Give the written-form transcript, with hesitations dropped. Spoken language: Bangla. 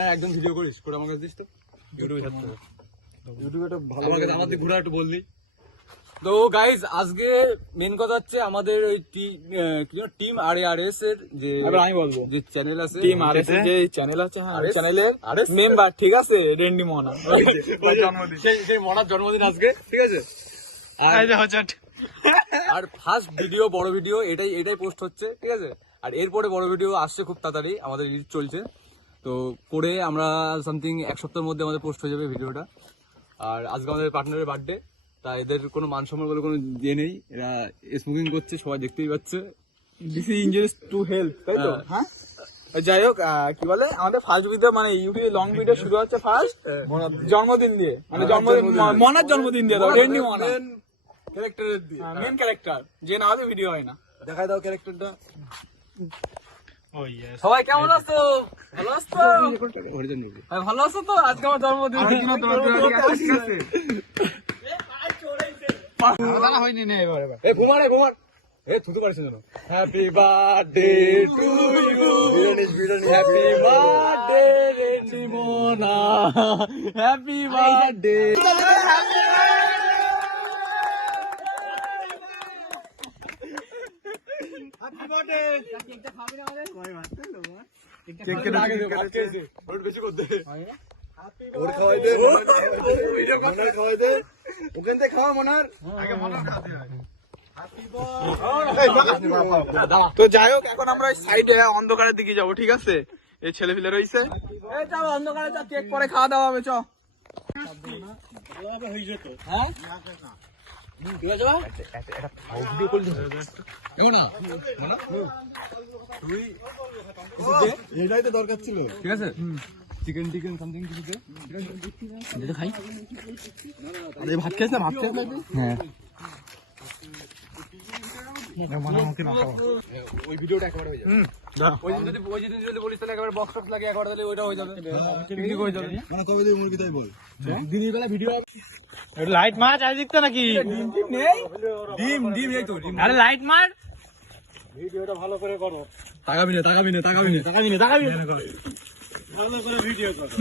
একদম ভিডিও করিস করে আমার কাছে দিস তো ইউটিউবে ছাড়তে হবে। ইউটিউবে একটা ভালো আমাদের ঘোরা একটু বললি তো গাইজ। আজকে মেন কথা হচ্ছে আমাদের ওই টিম আরএস এর যে আমি বলবো যে চ্যানেল আছে, টিম আরএস এর যে চ্যানেল আছে, হ্যাঁ চ্যানেলের মেম্বার, ঠিক আছে, রেন্ডি মোহনা জন্মদিন, সেই মনার জন্মদিন আজকে, ঠিক আছে। আর ফার্স্ট ভিডিও, বড় ভিডিও এটাই পোস্ট হচ্ছে, ঠিক আছে। আর এরপরে বড় ভিডিও আসছে খুব তাড়াতাড়ি, আমাদের রিলিজ চলছে তো করে আমরা সামথিং এক সপ্তাহের মধ্যে আমাদের পোস্ট হয়ে যাবে ভিডিওটা। আর আজকে আমাদের পার্টনারের বার্থডে, তা এদের কোনো মান সম্মান বলে কোনো ইয়ে নেই, এরা স্মোকিং করছে সবাই দেখতেই পাচ্ছে। দিস ইঞ্জুরিস টু হেলথ, তাই তো? হ্যাঁ, যাই হোক, কি বলে, আমাদের ফার্স্ট ভিডিও মানে ইউটিউবে লং ভিডিও শুরু হচ্ছে ফার্স্ট জন্মদিন দিয়ে, মানে জন্মদিন মনার জন্মদিন দিয়ে দাও, রেন্ডি মোহনা ক্যারেক্টারের দিয়ে, মেন ক্যারেক্টার, যে না হলে ভিডিও হয় না। দেখাই দাও ক্যারেক্টারটা। সবাই কেমন আছো? ভালো আছো তো? ভালো আছো তো? আজকে আমার জন্মদিন, হয়নি না এবার। এ ঘুমারে ঘুমার, এ থুতু পারিস না। Happy birthday to you, happy birthday রেন্ডি মোহনা, হ্যাপি বার্থডে। বেশি করতে ওর খাওয়াই দে, খাওয়াই দে, ওখান থেকে খাওয়া মনার। তো যাই হোক, এখন আমরা সাইডে অন্ধকারের দিকে যাবো, ঠিক আছে। এই ছেলে ফেলে রয়েছে, অন্ধকারে যা, কেক পরে খাওয়া দাওয়া হবে, চ। এটাই তো দরকার ছিল, ঠিক আছে। চিকেন টিকেন সামথিং কিছু দে, খাই। আরে ভাত খাইছ না? ভাত খাইছ না? হ্যাঁ, ওই ভিডিওটা একবার হয়ে যাবে। ওই যদি বলিস তাহলে একবার বক্স টক্স লাগে একবার, তাহলে ওইটা হয়ে যাবে, পিকনিক হয়ে যাবে। মানে কবে দিয়ে মুরগি তাই বল, দিনের বেলা ভিডিও। লাইট মার চারিদিকটা নাকি? ডিম এই তো ডিম। আরে লাইট মার, ভিডিওটা ভালো করে করো। তাকাবি না ভালো করে ভিডিও করো।